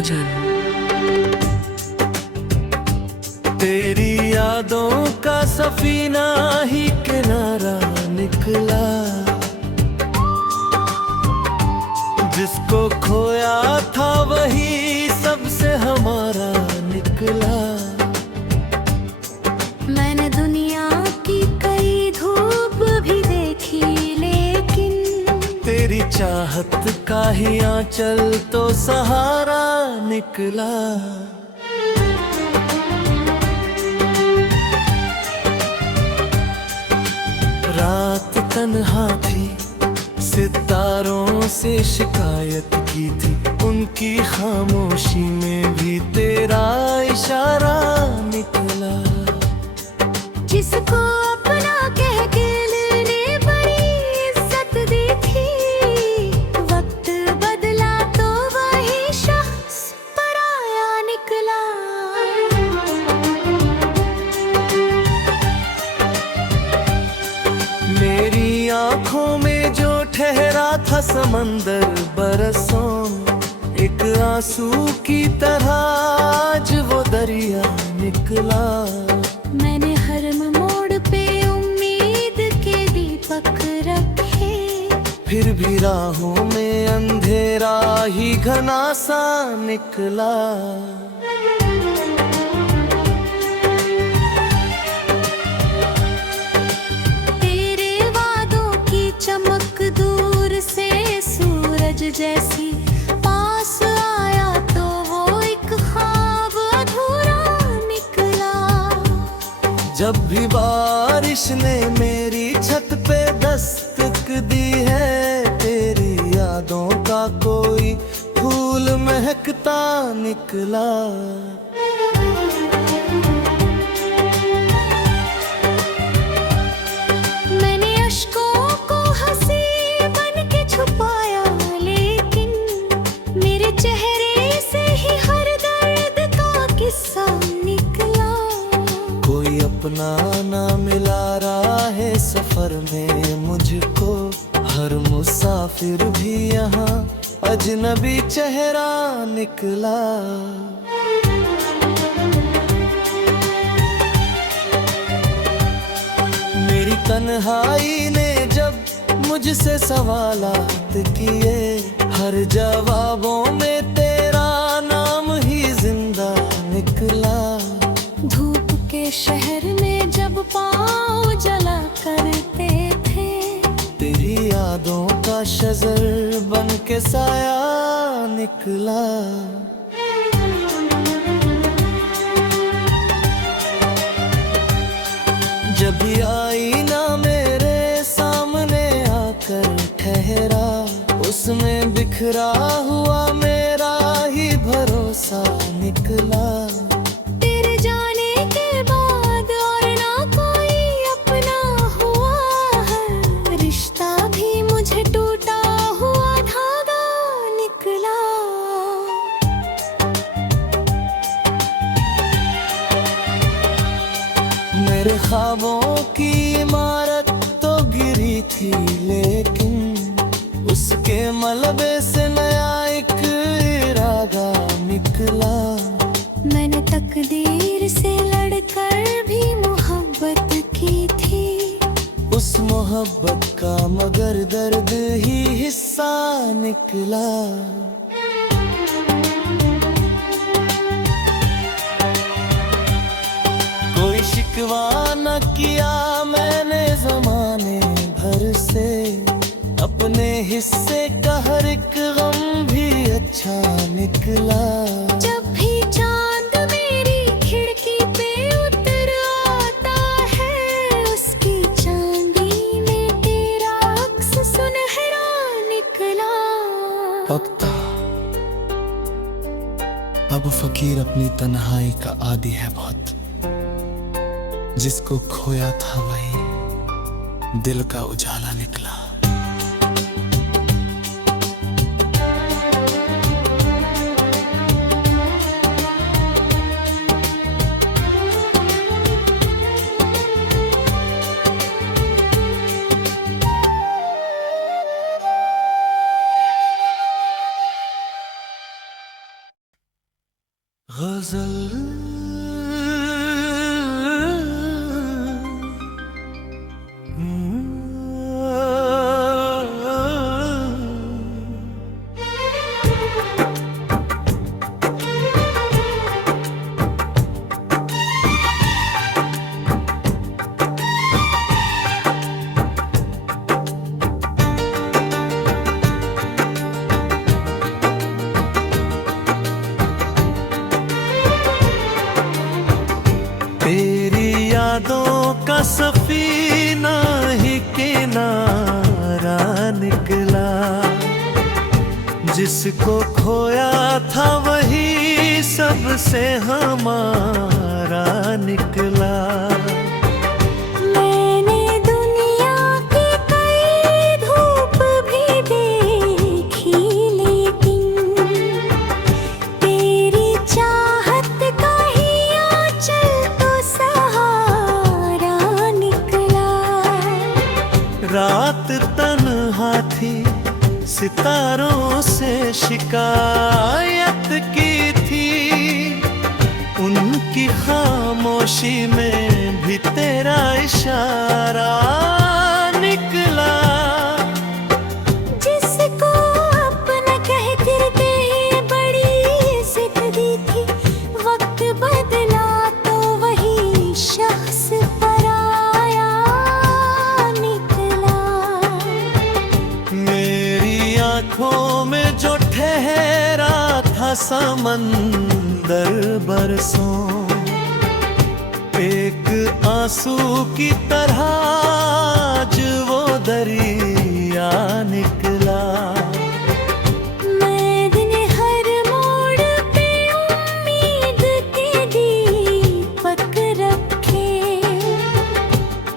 जानू। तेरी यादों का सफीना ही किनारा निकला, जिसको खोया था वही सबसे हमारा निकला। मैंने दुनिया की कई धूप भी देखी, लेकिन तेरी चाहत का ही आंचल तो सहारा निकला। रात तन्हा थी, सितारों से शिकायत की थी, उनकी खामोशी में भी तेरा इशारा निकला। जिसको अपना कह के ने बड़ी इज्जत दी थी, वक्त बदला तो वही शख्स पराया निकला। मेरी आंखों में जो ठहरा था समंदर बरसों, एक आंसू की तरह आज वो दरिया निकला। मैंने हर मोड़ पे उम्मीद के दीपक रखे, फिर भी राहों में अंधेरा ही घना सा निकला। तेरे वादों की चमक दूर से सूरज जैसी, पास आया तो वो एक ख्वाब अधूरा निकला। जब भी बारिश ने मेरी छत पे दस्तक दी है, तेरी यादों का कोई फूल महकता निकला। मैंने अश्कों को हंसी बन के छुपाया, लेकिन मेरे चेहरे से ही हर दर्द का किस्सा निकला। कोई अपना ना मिला रहा है सफर में मुझको, हर मुसाफिर भी यहाँ अजनबी चेहरा निकला। मेरी तन्हाई ने जब मुझसे सवालात किए, हर जवाबों में तेरा नाम ही जिंदा निकला। धूप के शहर में जब पाँव जला करते थे, तेरी यादों का शजर बन के साया निकला। जब भी आईना मेरे सामने आकर ठहरा, उसमें बिखरा हुआ मेरा ही भरोसा निकला। तेरे जाने के बाद और ना कोई अपना हुआ है, रिश्ता भी मुझे टूटा हुआ धागा निकला। मेरे ख्वाबों की इमारत तो गिरी थी, लेकिन उसके मलबे से नया एक इरादा निकला। मैंने तकदीर से लड़कर भी मोहब्बत की थी, उस मोहब्बत का मगर दर्द ही हिस्सा निकला। कोई शिकवा न किया मैंने जमाने भर से, अपने हिस्से का हर एक गम भी अच्छा निकला। जब भी चांद मेरी खिड़की पे उतर आता है, उसकी चांदी में तेरा अक्स सुनहरा निकला। वक्ता अब फकीर अपनी तन्हाई का आदी है बहुत, जिसको खोया था वही दिल का उजाला निकला। यादों का सफीना ही किनारा निकला। जिसको खोया था वही सबसे हमारा निकला। मैंने दुनिया की कई धूप भी देखी, लेकिन तेरी चाहत का ही आंचल तो सहारा निकला। रात तन्हा थी, सितारों से शिकायत की थी। उनकी खामोशी में भी तेरा इशारा निकला। जिसको अपना कह करके ही बड़ी इज्जत दी थी, वक्त बदला तो वही शख्स पराया निकला। मेरी आंखों में जो ठहरा था समंदर बरसों, एक आंसू की तरह आज वो दरिया निकला। मैं दिन हर मोड़ पे उम्मीद के दीपक रखे,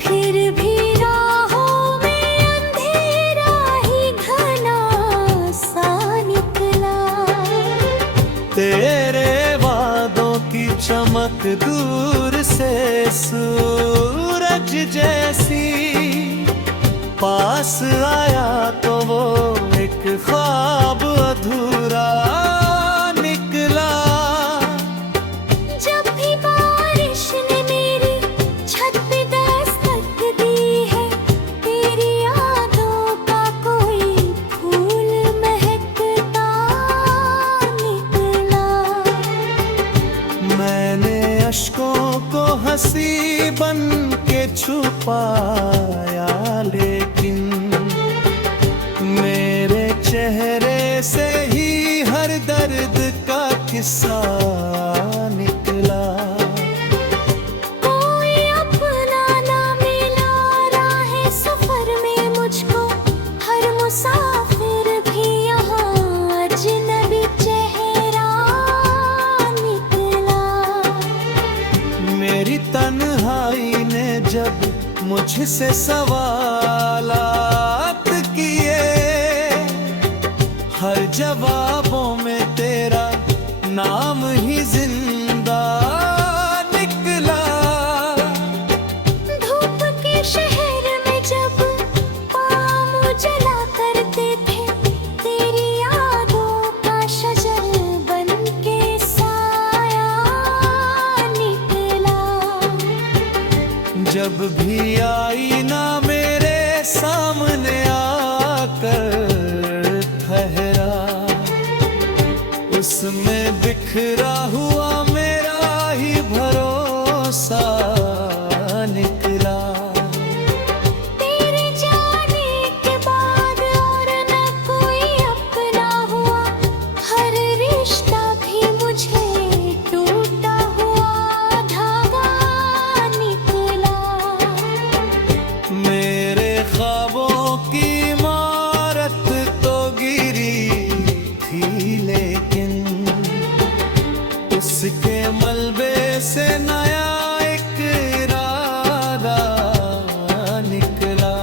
फिर भी राहों में अंधेरा ही घना सा निकला। तेरे वादों की चमक दूर से सूरज जैसी, पास आया तो वो एक ख्वाब अधूरा निकला। जब भी बारिश ने मेरी छत पे दस्तक दी है, तेरी यादों का कोई फूल महकता निकला। मैंने अश्कों को हंसी बन के छुपाया, लेकिन मेरे चेहरे से ही हर दर्द का किस्सा निकला। कोई अपना ना मिला राहे सफर में मुझको, हर मुसाफिर भी यहाँ अजनबी चेहरा निकला। मेरी तन्हाई ने जब मुझसे सवालात किए, हर जवाबों में तेरा नाम ही जिंदा निकला। धूप के शहर में जब पाँव जला करते थे, तेरी यादों का शजर बन के साया निकला। जब भी आई ना मेरे सामने आकर ठहरा, उसमें बिखरा हुआ मेरा ही भरोसा निकला। तेरे जाने के बाद और न कोई अपना हुआ, हर रिश्ता भी मुझे टूटा हुआ धागा निकला। मेरे ख्वाबों की इमारत तो गिरी थी, लेकिन उसके मलबे से नया एक इरादा निकला।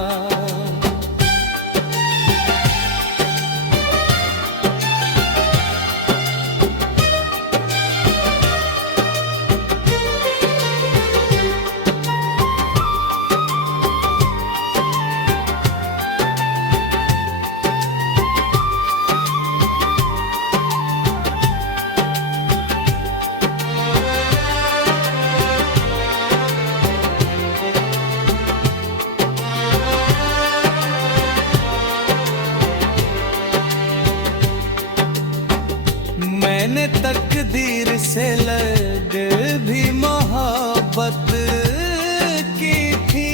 मैंने तकदीर से लड़ भी मोहब्बत की थी,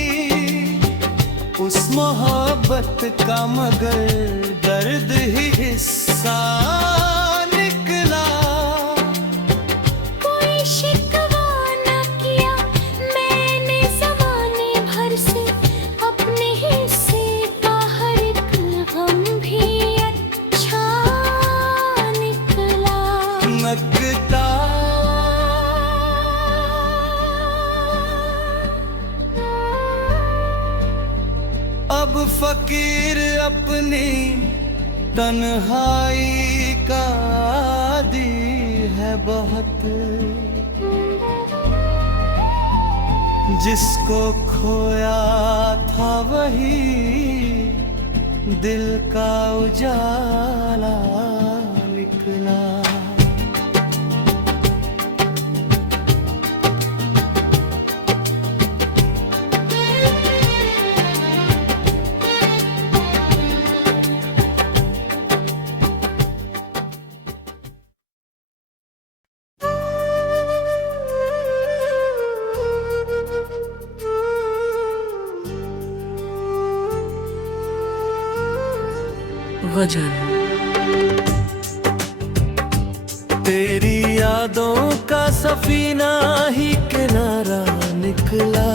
उस मोहब्बत का मगर दर्द ही हिस्सा निकला। कोई शिकवा न किया मैंने फकीर अपनी तन्हाई का आदी है बहुत, जिसको खोया था वही दिल का उजाला निकला। वजन। तेरी यादों का सफीना ही किनारा निकला,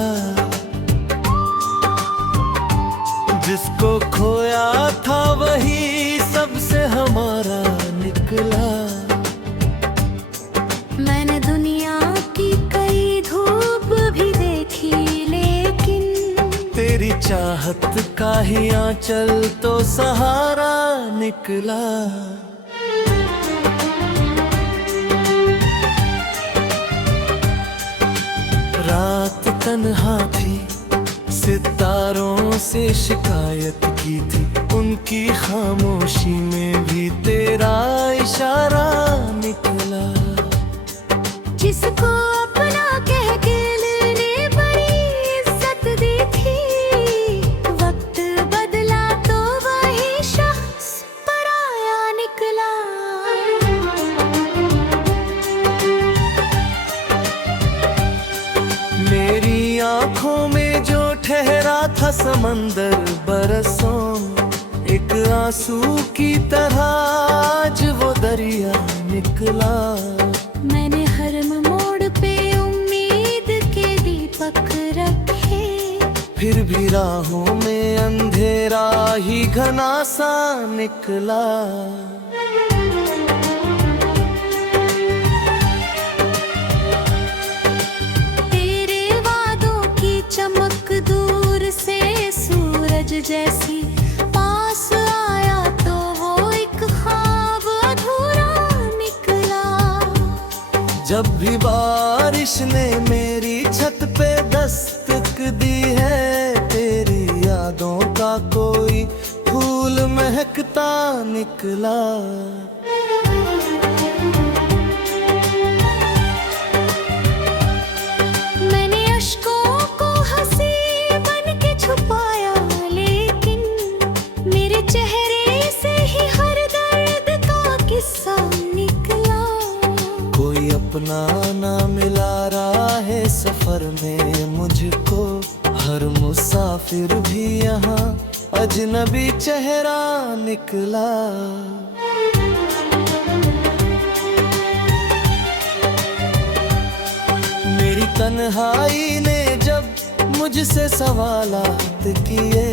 जिसको खोया था वही सबसे हमारा निकला। मैंने दुनिया की कई धूप भी देखी, लेकिन तेरी चाहत का ही आंचल तो सहारा निकला। रात तन्हा थी, सितारों से शिकायत की थी, उनकी खामोशी में भी तेरा इशारा निकला। जिसको अपना कह के लेने बड़ी इज्जत दी थी, वक्त बदला तो वही शख्स पराया निकला। मेरी आंखों में जो ठहरा था समंदर बरसों, एक आंसू की तरह आज वो दरिया निकला। मैंने हर मोड़ पे उम्मीद के दीपक रखे, फिर भी राहों में अंधेरा ही घना सा निकला। तेरे वादों की चमक दूर से सूरज जैसी, पास आया तो वो एक ख्वाब अधूरा निकला। जब भी बारिश ने मेरी छत पे दस्तक दी है, तेरी यादों का कोई फूल महकता निकला। मैंने अश्कों को हंसी बन के छुपाया, लेकिन मेरे चेहरे से ही हर दर्द का किस्सा निकला। कोई अपना ना मिला राहे सफर में मुझको, हर मुसाफिर भी यहाँ अजनबी चेहरा निकला। मेरी तन्हाई ने जब मुझसे सवालात किए,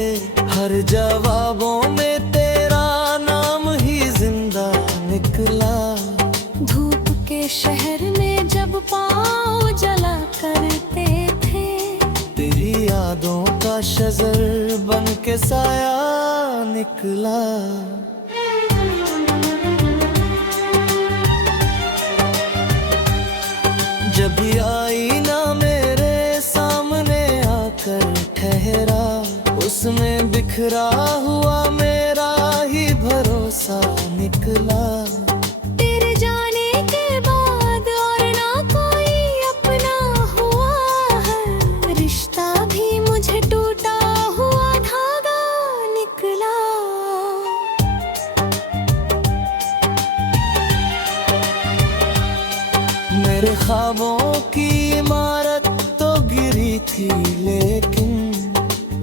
हर जवाबों में तेरा नाम ही जिंदा निकला। धूप के शहर में जब पाँव जला करते थे, तेरी यादों का शजर बन के साया निकला। जब भी आईना मेरे सामने आकर ठहरा, उसमें बिखरा हुआ मेरा ही भरोसा निकला। तेरे जाने के बाद और ना कोई अपना हुआ है, रिश्ता भी मुझे टूटा हुआ धागा निकला। मेरे ख्वाबों की इमारत तो गिरी थी, लेकिन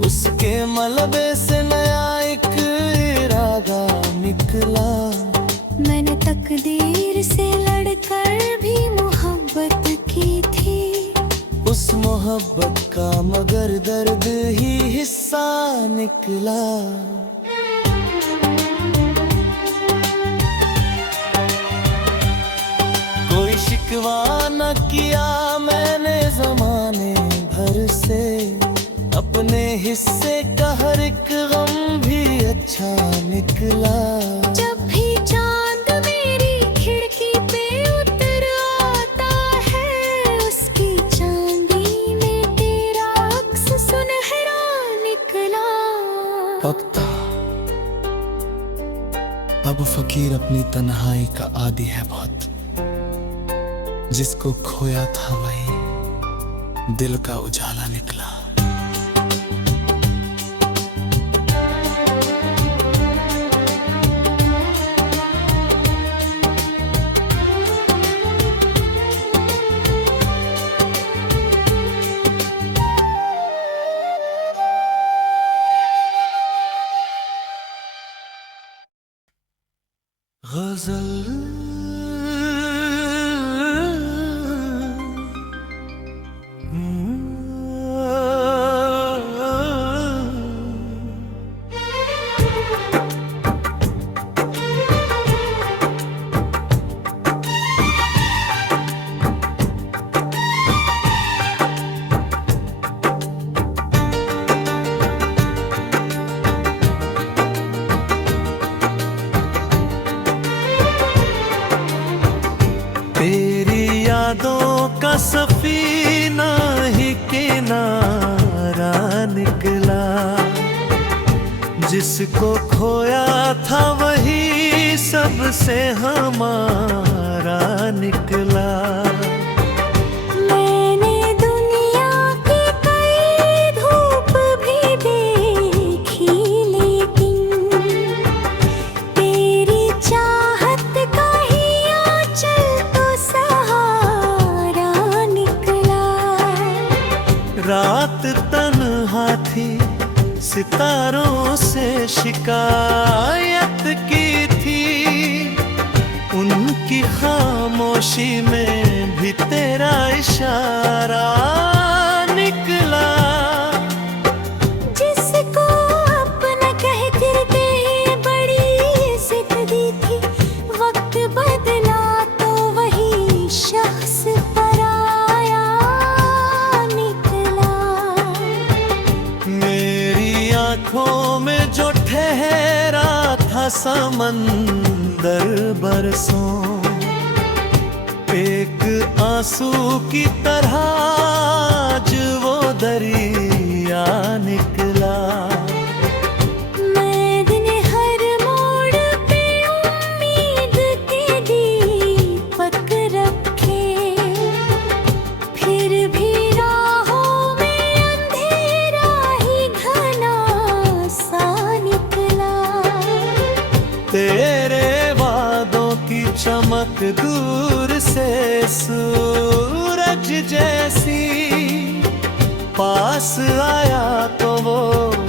उसके मलबे से नया एक इरादा निकला। मैंने तकदीर से लड़कर भी मोहब्बत की थी, उस मोहब्बत का मगर दर्द ही हिस्सा निकला। कोई शिकवा न किया मैंने जमाने भर से, अपने हिस्से का हर एक गम भी अच्छा निकला। जब भी चांद मेरी खिड़की पे उतर आता है, उसकी चांदी में तेरा अक्स सुनहरा निकला। पकता अब फकीर अपनी तन्हाई का आदी है बहुत, जिसको खोया था वही दिल का उजाला निकला। गजल तेरी यादों का सफीना ही किनारा निकला। जिसको खोया था वही सबसे हमारा निकला। मैंने दुनिया की कई धूप भी देखी, लेकिन तेरी चाहत का ही आंचल तो सहारा निकला। रात तन्हा थी, सितारों से शिकायत की थी। उनकी खामोशी में भी तेरा इशारा निकला। जिसको अपना कह करते ही बड़ी इज्जत दी थी, वक्त बदला तो वही शख्स पराया निकला। मेरी आंखों में जो ठहरा था समंदर बरसों, एक आंसू की तरह आज वो दरिया निकला। मैं दिन हर मोड़ पे उम्मीद के दीपक रखे, फिर भी राहों में अंधेरा ही घना सा निकला। तेरे वादों की चमक दूर से सूरज जैसी, पास आया तो वो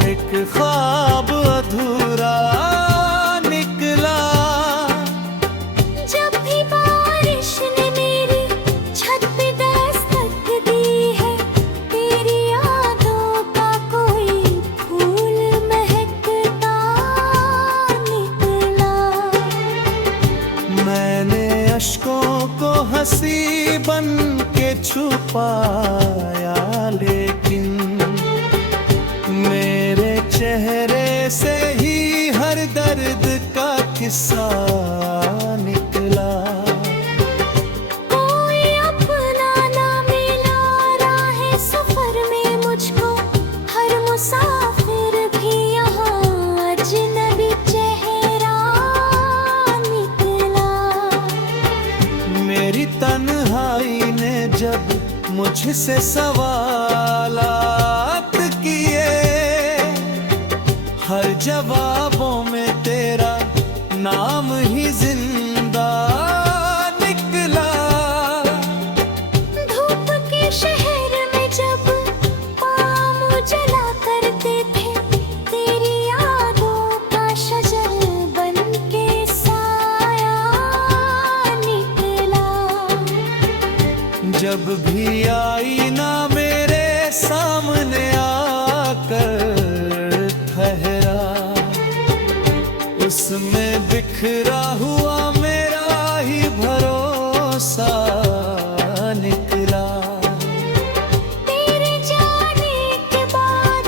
एक ख्वाब अधूरा निकला। जब भी बारिश ने मेरी छत पे दस्तक दी है, तेरी यादों का कोई फूल महकता निकला। मैंने अश्कों को हंसी बन के छुपाया, लेकिन मेरे चेहरे से ही हर दर्द का किस्सा निकला। कोई अपना ना मिला राहे सफर में मुझको, हर मुसाफिर भी यहाँ अजनबी चेहरा निकला। मेरी तन्हाई ने जब मुझसे सवालात किए, हर जवाबों में तेरा नाम ही जिंदा निकला। धूप के शहर में जब पाम जला करते थे, तेरी यादों का शजर बन के साया निकला। जब भी आई ना मेरे सामने आकर ठहरा, उसमें बिखरा हुआ मेरा ही भरोसा निकला। तेरे जाने के बाद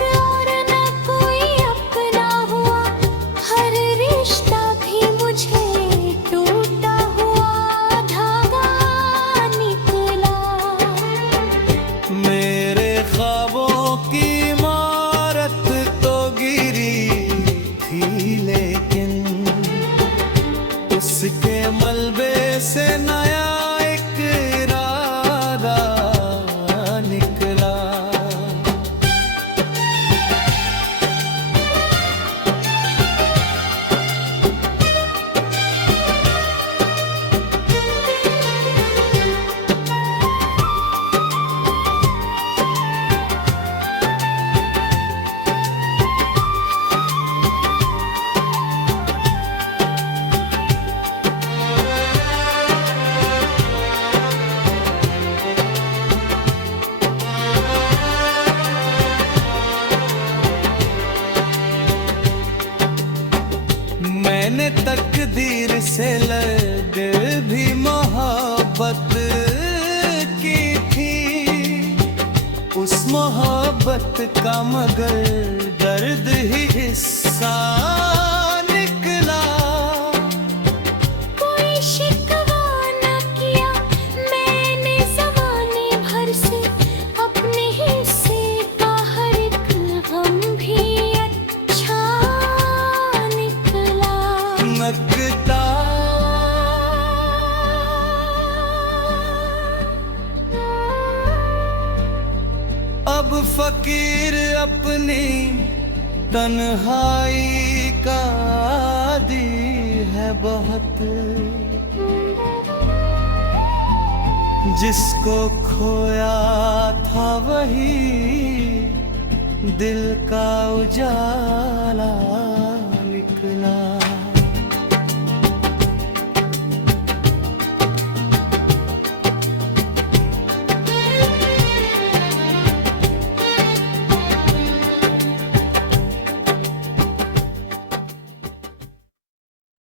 मोहब्बत का मगर दर्द ही हिस्सा निकला। कोई शिकवा न किया मैंने ज़माने भर से, अपने हिस्से का हर एक गम भी अच्छा निकला। नकता अब फकीर अपनी तन्हाई का आदी है बहुत। जिसको खोया था वही दिल का उजाला